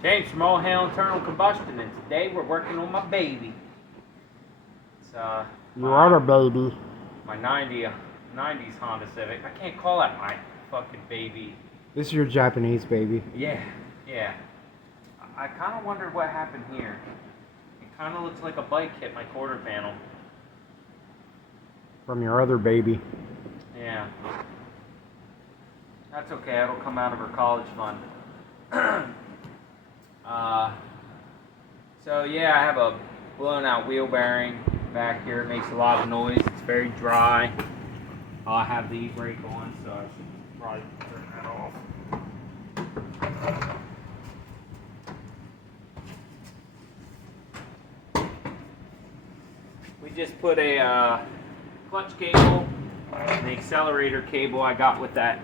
James from All Hail Internal Combustion, and today we're working on my baby. It's You are a baby. my 90s Honda Civic. I can't call that my fucking baby. This is your Japanese baby. Yeah. I kind of wondered what happened here. It kind of looks like a bike hit my quarter panel. From your other baby. Yeah. That's okay, it'll come out of her college fund. So yeah, I have a blown out wheel bearing back here. It makes a lot of noise. It's very dry. I have the e-brake on, so I should probably turn that off. We just put a clutch cable and the accelerator cable I got with that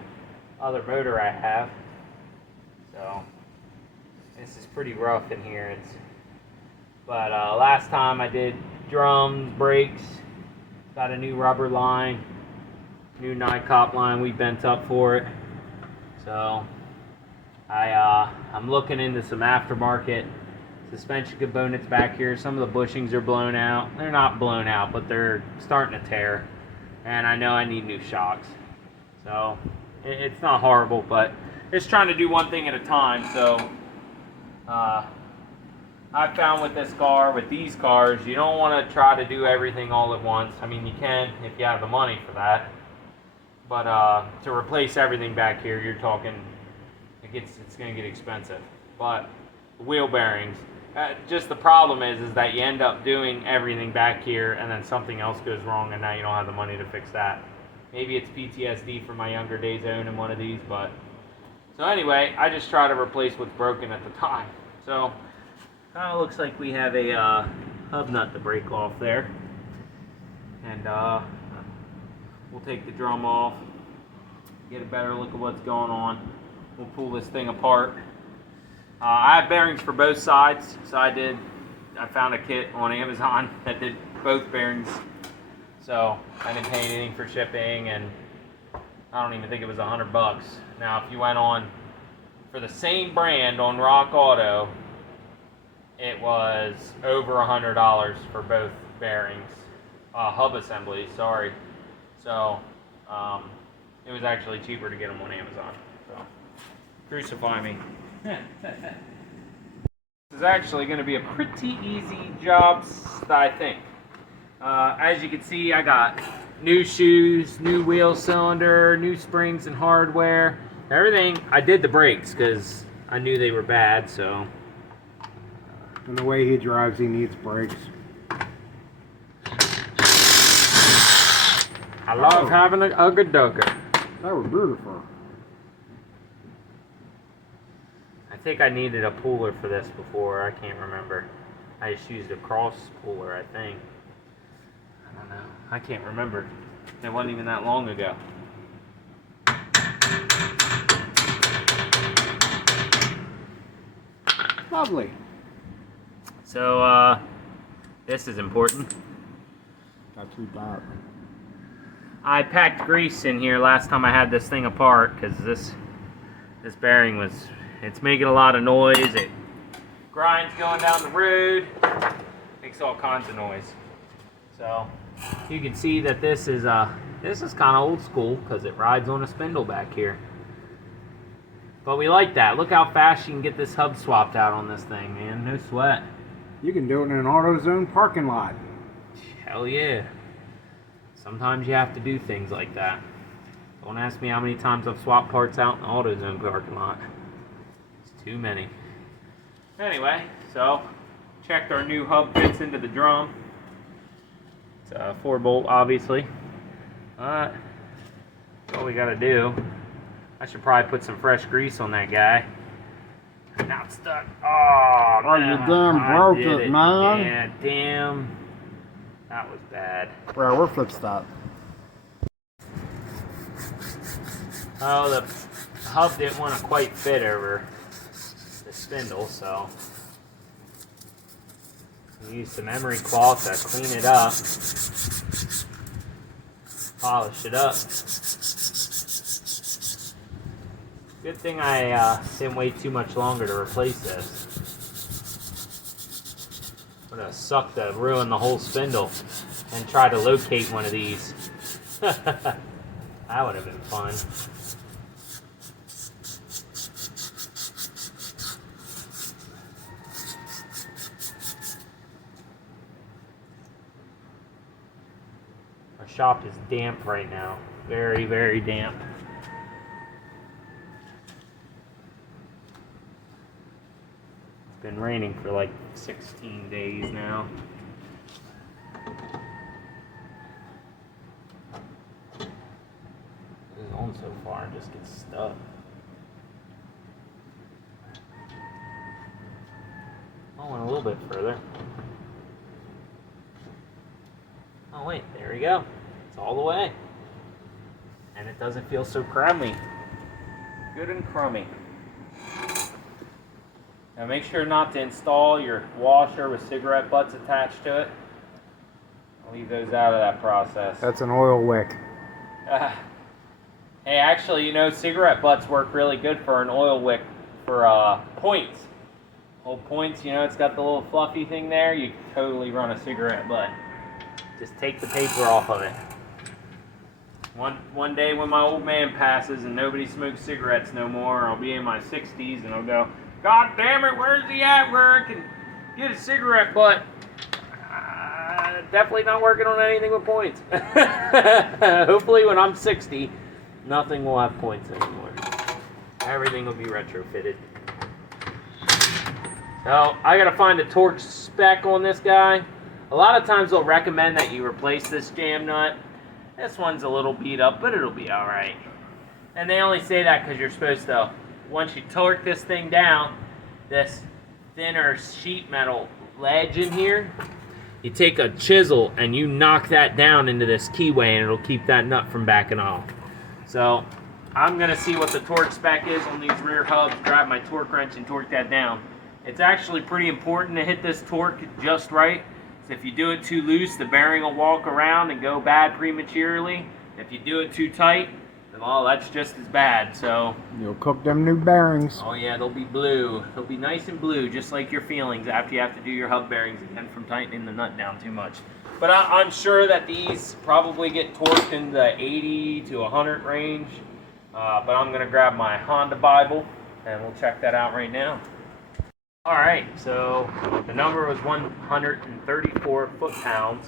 other motor I have. So this is pretty rough in here. But last time I did drums, brakes, got a new rubber line, new NICOP line we bent up for it. So I'm looking into some aftermarket suspension components back here. Some of the bushings are blown out. They're not blown out, but they're starting to tear. And I know I need new shocks. So it's not horrible, but just trying to do one thing at a time. So I found with these cars, you don't want to try to do everything all at once. I mean, you can if you have the money for that. But to replace everything back here, you're talking, it's going to get expensive. But the wheel bearings, just the problem is that you end up doing everything back here and then something else goes wrong and now you don't have the money to fix that. Maybe it's PTSD from my younger days owning one of these, but so anyway, I just try to replace what's broken at the time. So kind of looks like we have a hub nut to break off there, and we'll take the drum off, get a better look at what's going on. We'll pull this thing apart. I have bearings for both sides, so I found a kit on Amazon that did both bearings, so I didn't pay anything for shipping, and I don't even think it was $100. Now if you went on for the same brand on Rock Auto, it was over $100 for both bearings, hub assemblies, sorry. So it was actually cheaper to get them on Amazon. So crucify me. This is actually going to be a pretty easy job, I think. As you can see, I got new shoes, new wheel cylinder, new springs and hardware. Everything. I did the brakes because I knew they were bad, so. And the way he drives, he needs brakes. I love having a good dugger. That was beautiful. I think I needed a puller for this before. I can't remember. I just used a cross puller, I think. I don't know. I can't remember. It wasn't even that long ago. Lovely. So, this is important. Got too dark. I packed grease in here last time I had this thing apart because this bearing it's making a lot of noise. It grinds going down the road, makes all kinds of noise. So you can see that this is kind of old school because it rides on a spindle back here. But we like that. Look how fast you can get this hub swapped out on this thing, man. No sweat. You can do it in an AutoZone parking lot. Hell yeah. Sometimes you have to do things like that. Don't ask me how many times I've swapped parts out in the AutoZone parking lot. It's too many. Anyway, so checked our new hub fits into the drum. It's a 4-bolt, obviously. That's all we gotta do. I should probably put some fresh grease on that guy. Now it's stuck. Oh, Oh, you damn broke it, man. Yeah, damn. That was bad. Well, we're flip stop. Oh, the hub didn't want to quite fit over the spindle, so we used some emery cloth to clean it up, polish it up. Good thing I didn't wait too much longer to replace this. Would have sucked to ruin the whole spindle and try to locate one of these. That would have been fun. Our shop is damp right now. Very, very damp. It's been raining for like 16 days now. It's on so far and just gets stuck. I went a little bit further. Oh wait, there we go. It's all the way. And it doesn't feel so crummy. Good and crummy. Now make sure not to install your washer with cigarette butts attached to it. I'll leave those out of that process. That's an oil wick. Hey, actually, you know, cigarette butts work really good for an oil wick for points. Old points, you know, it's got the little fluffy thing there. You can totally run a cigarette butt. Just take the paper off of it. One day when my old man passes and nobody smokes cigarettes no more, I'll be in my 60s and I'll go, God damn it, where's he at where I can get a cigarette butt? Definitely not working on anything with points. Hopefully when I'm 60, nothing will have points anymore. Everything will be retrofitted. So I gotta find a torque spec on this guy. A lot of times they'll recommend that you replace this jam nut. This one's a little beat up, but it'll be alright. And they only say that because you're supposed to, once you torque this thing down, this thinner sheet metal ledge in here, you take a chisel and you knock that down into this keyway and it'll keep that nut from backing off. So I'm going to see what the torque spec is on these rear hubs, grab my torque wrench and torque that down. It's actually pretty important to hit this torque just right. So if you do it too loose, the bearing will walk around and go bad prematurely. If you do it too tight, then well, that's just as bad. So you'll cook them new bearings. Oh yeah, they'll be blue. They'll be nice and blue, just like your feelings after you have to do your hub bearings again from tightening the nut down too much. But I'm sure that these probably get torqued in the 80 to 100 range. But I'm gonna grab my Honda Bible and we'll check that out right now. Alright, so the number was 134 foot-pounds.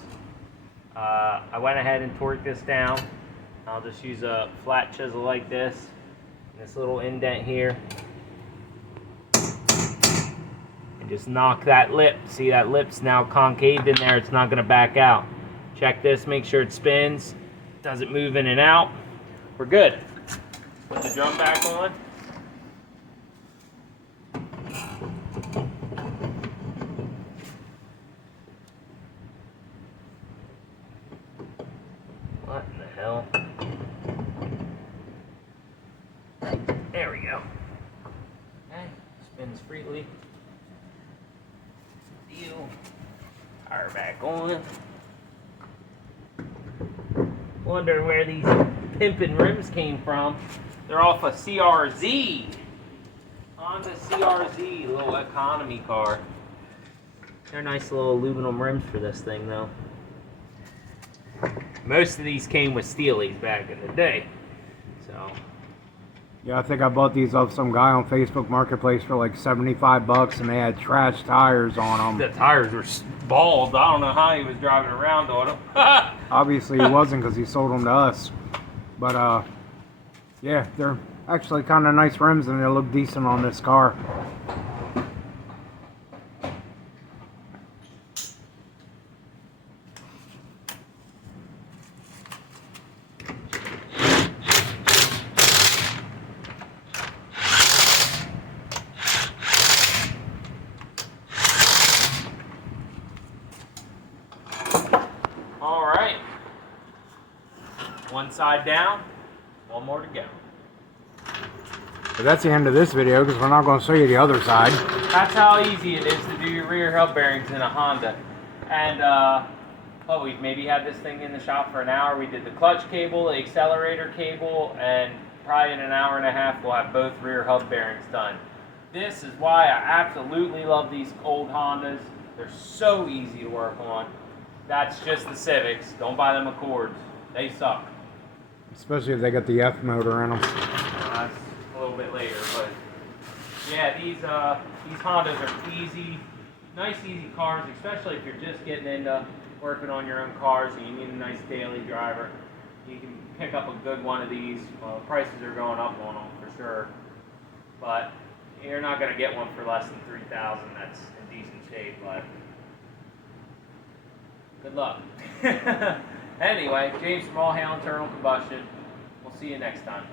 I went ahead and torqued this down. I'll just use a flat chisel like this, and this little indent here. And just knock that lip. See, that lip's now concaved in there, it's not going to back out. Check this, make sure it spins, doesn't move in and out. We're good. Put the drum back on. What in the hell? There we go. Okay, spins freely. Deal. Tire back on. Wonder where these pimpin' rims came from. They're off a CRZ. Honda CRZ, little economy car. They're nice little aluminum rims for this thing though. Most of these came with Steelies back in the day. So yeah, I think I bought these off some guy on Facebook Marketplace for like 75 bucks and they had trash tires on them. the tires were bald. I don't know how he was driving around on them. Obviously he wasn't because he sold them to us. But yeah, they're actually kind of nice rims and they look decent on this car. Alright. One side down, one more to go. But that's the end of this video because we're not going to show you the other side. That's how easy it is to do your rear hub bearings in a Honda. And, well, we've maybe had this thing in the shop for an hour. We did the clutch cable, the accelerator cable, and probably in an hour and a half, we'll have both rear hub bearings done. This is why I absolutely love these old Hondas. They're so easy to work on. That's just the Civics. Don't buy them Accords. They suck. Especially if they got the F motor in them. That's a little bit later, but yeah, these Hondas are easy, nice easy cars, especially if you're just getting into working on your own cars and you need a nice daily driver. You can pick up a good one of these. Well, prices are going up on them for sure, but you're not going to get one for less than $3,000 that's in decent shape. But good luck. Anyway, James from All Hail Internal Combustion. We'll see you next time.